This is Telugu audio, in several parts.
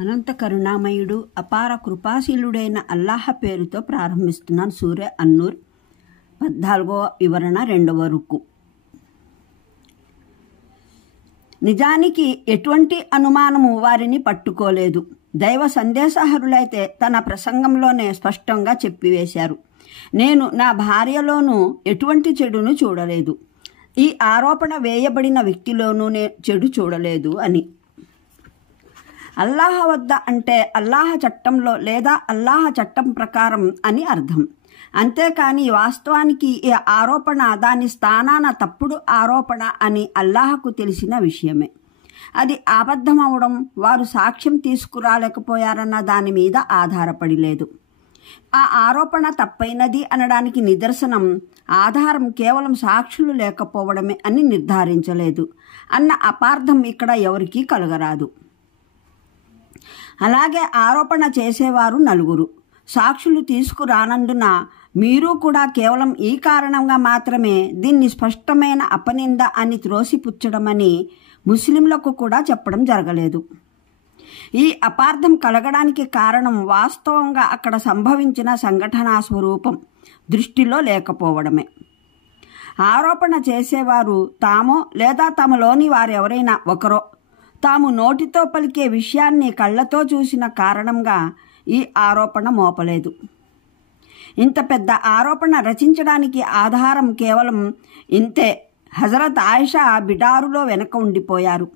అనంత కరుణామయుడు అపార కృపాశీలుడైన అల్లాహ్ పేరుతో ప్రారంభిస్తున్నాను. సూర్య అన్నూర్ 14వ వివరణ 2వ రుక్కు. నిజానికి ఎటువంటి అనుమానము వారిని పట్టుకోలేదు. దైవ సందేశహరులైతే తన ప్రసంగంలోనే స్పష్టంగా చెప్పివేశారు, నేను నా భార్యలోనూ ఎటువంటి చెడును చూడలేదు, ఈ ఆరోపణ వేయబడిన వ్యక్తిలోనూ చెడు చూడలేదు అని. అల్లాహ్ వద్ద అంటే అల్లాహ్ చట్టంలో లేదా అల్లాహ్ చట్టం ప్రకారం అని అర్థం. అంతేకాని వాస్తవానికి ఈ ఆరోపణ దాని స్థానాన తప్పుడు ఆరోపణ అని అల్లాహకు తెలిసిన విషయమే. అది అబద్ధమవడం, వారు సాక్ష్యం తీసుకురాలేకపోయారన్న దాని మీద ఆధారపడి లేదు. ఆ ఆరోపణ తప్పైనది అనడానికి నిదర్శనం, ఆధారం కేవలం సాక్షులు లేకపోవడమే అని నిర్ధారించలేదు అన్న అపార్థం ఇక్కడ ఎవరికీ కలగరాదు. అలాగే ఆరోపణ చేసేవారు నలుగురు, సాక్షులు తీసుకురానందున మీరు కూడా కేవలం ఈ కారణంగా మాత్రమే దీన్ని స్పష్టమైన అపనింద అని త్రోసిపుచ్చడమని ముస్లింలకు కూడా చెప్పడం జరగలేదు. ఈ అపార్థం కలగడానికి కారణం వాస్తవంగా అక్కడ సంభవించిన సంఘటనా స్వరూపం దృష్టిలో లేకపోవడమే. ఆరోపణ చేసేవారు తామో లేదా తమలోని వారెవరైనా ఒకరో తాము నోటితో పలికే విషయాన్ని కళ్ళతో చూసిన కారణంగా ఈ ఆరోపణ మోపలేదు. ఇంత పెద్ద ఆరోపణ రచించడానికి ఆధారం కేవలం ఇంతే. హజరత్ ఆయిషా బిడారులో వెనక ఉండిపోయారు.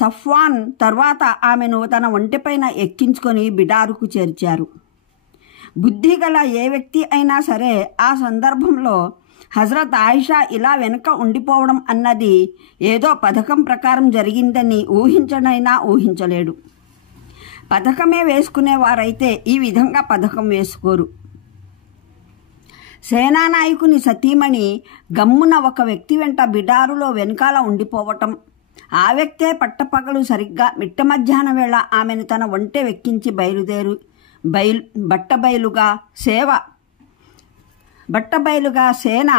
సఫ్వాన్ తర్వాత ఆమెను తన ఒంటిపైన ఎక్కించుకొని బిడారుకు చేర్చారు. బుద్ధి గల ఏ వ్యక్తి అయినా సరే ఆ సందర్భంలో హజరత్ ఆయిషా ఇలా వెనుక ఉండిపోవడం అన్నది ఏదో పథకం ప్రకారం జరిగిందని ఊహించనైనా ఊహించలేడు. పథకమే వేసుకునేవారైతే ఈ విధంగా పథకం వేసుకోరు. సేనానాయకుని సతీమణి గమ్మున ఒక వ్యక్తి వెంట బిడారులో వెనకాల ఉండిపోవటం, ఆ వ్యక్తే పట్టపగలు సరిగ్గా మిట్ట మధ్యాహ్నం వేళ ఆమెను తన ఒంటె వెక్కించి బట్టబయలుగా సేన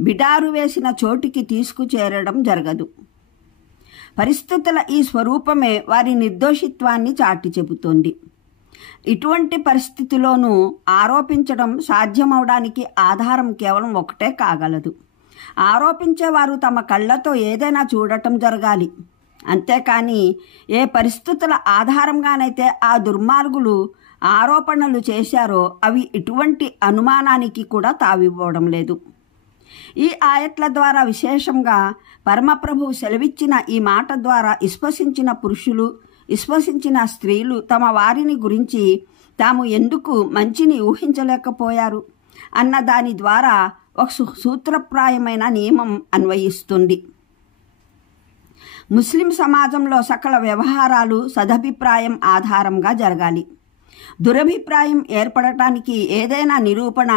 బిడారు వేసిన చోటికి తీసుకుచేరడం జరగదు. పరిస్థితుల ఈ స్వరూపమే వారి నిర్దోషిత్వాన్ని చాటి చెబుతోంది. ఇటువంటి పరిస్థితిలోనూ ఆరోపించడం సాధ్యమవడానికి ఆధారం కేవలం ఒకటే కాగలదు. ఆరోపించేవారు తమ కళ్ళతో ఏదైనా చూడటం జరగాలి. అంతేకాని ఏ పరిస్థితుల ఆధారంగానైతే ఆ దుర్మార్గులు ఆరోపణలు చేశారో అవి ఇటువంటి అనుమానానికి కూడా తావివ్వడం లేదు. ఈ ఆయట్ల ద్వారా విశేషంగా పరమప్రభువు సెలవిచ్చిన ఈ మాట ద్వారా విశ్వసించిన పురుషులు, విశ్వసించిన స్త్రీలు తమ వారిని గురించి తాము ఎందుకు మంచిని ఊహించలేకపోయారు అన్న దాని ద్వారా ఒక సూత్రప్రాయమైన నియమం అన్వయిస్తుంది. ముస్లిం సమాజంలో సకల వ్యవహారాలు సదభిప్రాయం ఆధారంగా జరగాలి. దురభిప్రాయం ఏర్పడటానికి ఏదైనా నిరూపణ,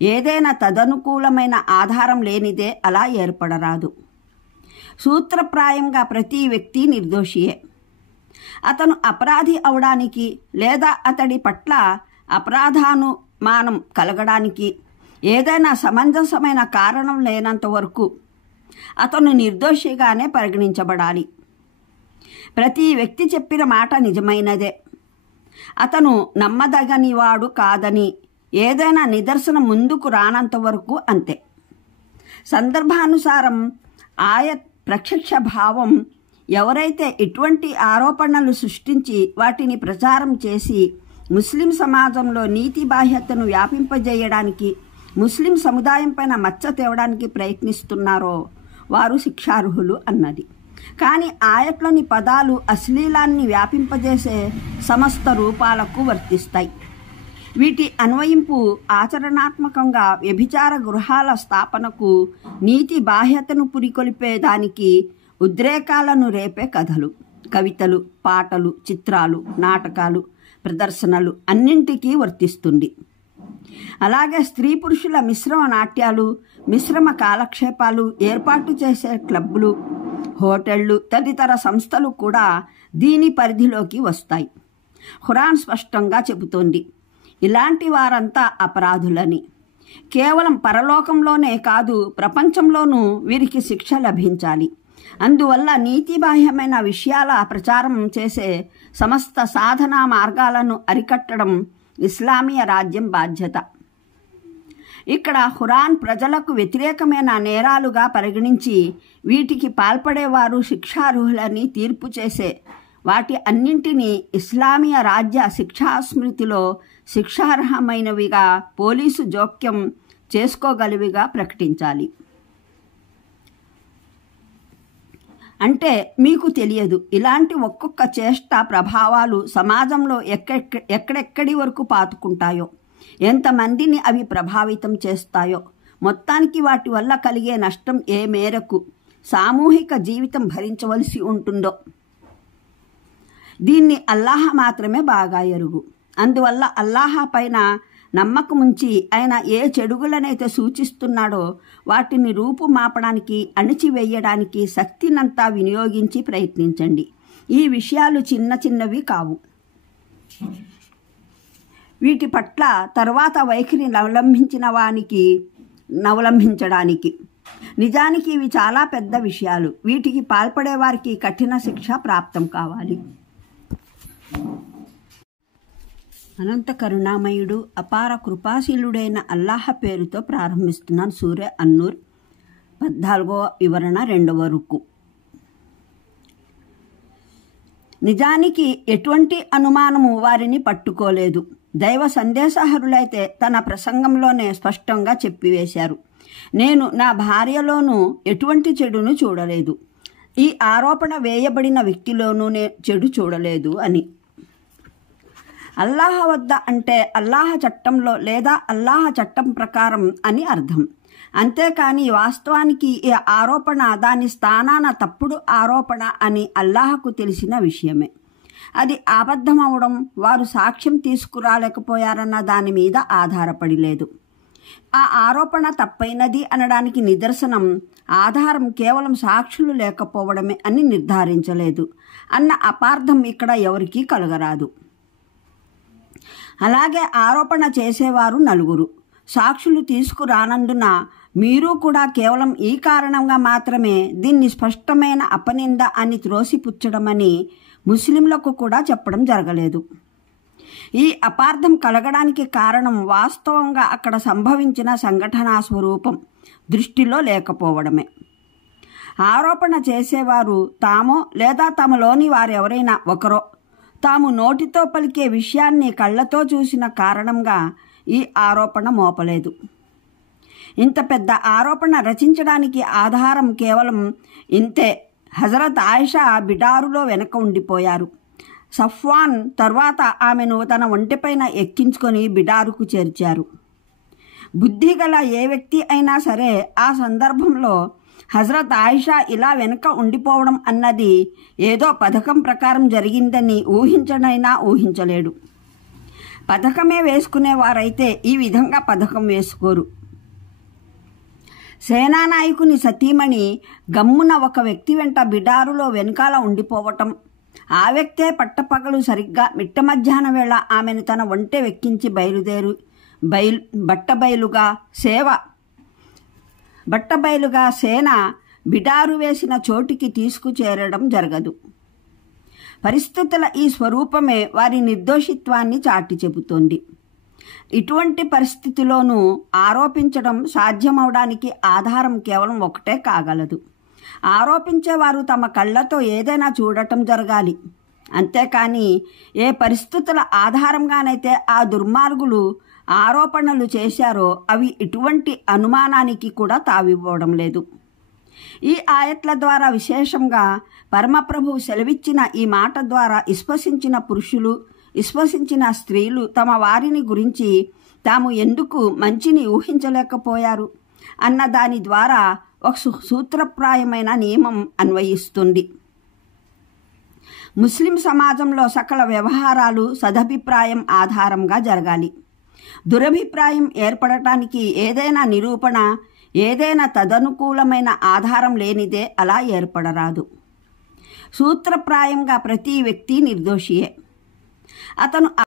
ఏదైనా తదనుకూలమైన ఆధారం లేనిదే అలా ఏర్పడరాదు. సూత్రప్రాయంగా ప్రతి వ్యక్తి నిర్దోషియే. అతను అపరాధి అవడానికి లేదా అతడి పట్ల అపరాధానుమానం కలగడానికి ఏదైనా సమంజసమైన కారణం లేనంత వరకు అతను నిర్దోషిగానే పరిగణించబడాలి. ప్రతి వ్యక్తి చెప్పిన మాట నిజమైనదే, అతను నమ్మదగనివాడు కాదని ఏదైనా నిదర్శనం ముందుకు రానంత వరకు అంతే. సందర్భానుసారం ఆయత్ ప్రత్యక్ష భావం ఎవరైతే ఇటువంటి ఆరోపణలు సృష్టించి వాటిని ప్రచారం చేసి ముస్లిం సమాజంలో నీతి బాహ్యతను వ్యాపింపజేయడానికి, ముస్లిం సముదాయం పైన మచ్చ తేవడానికి ప్రయత్నిస్తున్నారో వారు శిక్షార్హులు అన్నది. కానీ ఆయట్లోని పదాలు అశ్లీలాన్ని వ్యాపింపజేసే సమస్త రూపాలకు వర్తిస్తాయి. వీటి అన్వయింపు ఆచరణాత్మకంగా వ్యభిచార గృహాల స్థాపనకు, నీతి బాహ్యతను పురికొల్పేదానికి, ఉద్రేకాలను రేపే కథలు, కవితలు, పాటలు, చిత్రాలు, నాటకాలు, ప్రదర్శనలు అన్నింటికీ వర్తిస్తుంది. అలాగే స్త్రీ పురుషుల మిశ్రమ నాట్యాలు, మిశ్రమ కాలక్షేపాలు ఏర్పాటు చేసే క్లబ్బులు, హోటళ్లు తదితర సంస్థలు కూడా దీని పరిధిలోకి వస్తాయి. ఖురాన్ స్పష్టంగా చెబుతోంది, ఇలాంటి వారంతా అపరాధులని. కేవలం పరలోకంలోనే కాదు ప్రపంచంలోనూ వీరికి శిక్ష లభించాలి. అందువల్ల నీతిబాహ్యమైన విషయాల ప్రచారం చేసే సమస్త సాధనా మార్గాలను అరికట్టడం ఇస్లామీయ రాజ్యం బాధ్యత. ఇక్కడ ఖురాన్ ప్రజలకు వ్యతిరేకమైన నేరాలుగా పరిగణించి వీటికి పాల్పడేవారు శిక్షార్హులని తీర్పు చేసే వాటి అన్నింటినీ ఇస్లామీయ రాజ్య శిక్షాస్మృతిలో శిక్షార్హమైనవిగా పోలీసు జోక్యం చేసుకోగలివిగా ప్రకటించాలి. అంటే మీకు తెలియదు, ఇలాంటి ఒక్కొక్క చేష్ట ప్రభావాలు సమాజంలో ఎక్కడెక్కడి వరకు పాతుకుంటాయో, ఎంతమందిని అవి ప్రభావితం చేస్తాయో, మొత్తానికి వాటి వల్ల కలిగే నష్టం ఏ మేరకు సామూహిక జీవితం భరించవలసి ఉంటుందో దీన్ని అల్లాహ్ మాత్రమే బాగా ఎరుగు. అందువల్ల అల్లాహ్ పైన నమ్మకముంచి ఆయన ఏ చెడుగులనైతే సూచిస్తున్నాడో వాటిని రూపుమాపడానికి, అణిచివేయడానికి శక్తినంతా వినియోగించి ప్రయత్నించండి. ఈ విషయాలు చిన్న చిన్నవి కావు. వీటి పట్ల తర్వాత వైఖరి అవలంబించడానికి నిజానికి ఇవి చాలా పెద్ద విషయాలు. వీటికి పాల్పడేవారికి కఠిన శిక్ష ప్రాప్తం కావాలి. అనంత కరుణామయుడు అపార కృపాశీలుడైన అల్లాహ్ పేరుతో ప్రారంభిస్తున్నాను. సూర అన్నూర్ 14వ వివరణ 2వ రుకు. నిజానికి ఎటువంటి అనుమానము వారిని పట్టుకోలేదు. దైవ సందేశహరులైతే తన ప్రసంగంలోనే స్పష్టంగా చెప్పివేశారు, నేను నా భార్యలోనూ ఎటువంటి చెడును చూడలేదు, ఈ ఆరోపణ వేయబడిన వ్యక్తిలోనూ చెడు చూడలేదు అని. అల్లాహ్ వద్ద అంటే అల్లాహ్ చట్టంలో లేదా అల్లాహ్ చట్టం ప్రకారం అని అర్థం. అంతేకాని వాస్తవానికి ఈ ఆరోపణ దాని స్థానాన తప్పుడు ఆరోపణ అని అల్లాహకు తెలిసిన విషయమే. అది అబద్ధమవడం, వారు సాక్ష్యం తీసుకురాలేకపోయారన్న దాని మీద ఆధారపడి లేదు. ఆ ఆరోపణ తప్పైనది అనడానికి నిదర్శనం, ఆధారం కేవలం సాక్షులు లేకపోవడమే అని నిర్ధారించలేదు అన్న అపార్థం ఇక్కడ ఎవరికీ కలగరాదు. అలాగే ఆరోపణ చేసేవారు నలుగురు, సాక్షులు తీసుకురానందున మీరు కూడా కేవలం ఈ కారణంగా మాత్రమే దీన్ని స్పష్టమైన అపనింద అని త్రోసిపుచ్చడమని ముస్లింలకు కూడా చెప్పడం జరగలేదు. ఈ అపార్థం కలగడానికి కారణం వాస్తవంగా అక్కడ సంభవించిన సంఘటనా స్వరూపం దృష్టిలో లేకపోవడమే. ఆరోపణ చేసేవారు తామో లేదా తమలోని వారెవరైనా ఒకరో తాము నోటితో పలికే విషయాన్ని కళ్ళతో చూసిన కారణంగా ఈ ఆరోపణ మోపలేదు. ఇంత పెద్ద ఆరోపణ రచించడానికి ఆధారం కేవలం ఇంతే. హజరత్ ఆయిషా బిడారులో వెనక ఉండిపోయారు. సఫ్వాన్ తర్వాత ఆమెను తన ఒంటిపైన ఎక్కించుకొని బిడారుకు చేర్చారు. బుద్ధిగల ఏ వ్యక్తి అయినా సరే ఆ సందర్భంలో హజరత్ ఆయిషా ఇలా వెనక ఉండిపోవడం అన్నది ఏదో పథకం ప్రకారం జరిగిందని ఊహించనైనా ఊహించలేడు. పథకమే వేసుకునేవారైతే ఈ విధంగా పథకం వేసుకోరు. సేనానాయకుని సతీమణి గమ్మున ఒక వ్యక్తి వెంట బిడారులో వెనకాల ఉండిపోవటం, ఆ వ్యక్తే పట్టపగలు సరిగ్గా మిట్ట మధ్యాహ్నం వేళ ఆమెను తన ఒంటె వెక్కించి బట్టబయలుగా సేన బిడారు వేసిన చోటికి తీసుకుచేరడం జరగదు. పరిస్థితుల ఈ స్వరూపమే వారి నిర్దోషిత్వాన్ని చాటి చెబుతోంది. ఇటువంటి పరిస్థితిలోనూ ఆరోపించడం సాధ్యమవడానికి ఆధారం కేవలం ఒకటే కాగలదు. ఆరోపించేవారు తమ కళ్ళతో ఏదైనా చూడటం జరగాలి. అంతేకాని ఏ పరిస్థితుల ఆధారంగానైతే ఆ దుర్మార్గులు ఆరోపణలు చేశారో అవి ఇటువంటి అనుమానానికి కూడా తావివ్వడం లేదు. ఈ ఆయట్ల ద్వారా విశేషంగా పరమప్రభువు సెలవిచ్చిన ఈ మాట ద్వారా విశ్వసించిన పురుషులు, విశ్వసించిన స్త్రీలు తమ వారిని గురించి తాము ఎందుకు మంచిని ఊహించలేకపోయారు అన్న దాని ద్వారా ఒక సూత్రప్రాయమైన నియమం అన్వయిస్తుంది. ముస్లిం సమాజంలో సకల వ్యవహారాలు సదభిప్రాయం ఆధారంగా జరగాలి. దురభిప్రాయం ఏర్పడటానికి ఏదైనా నిరూపణ, ఏదైనా తదనుకూలమైన ఆధారం లేనిదే అలా ఏర్పడరాదు. సూత్రప్రాయంగా ప్రతి వ్యక్తి నిర్దోషియే. అతను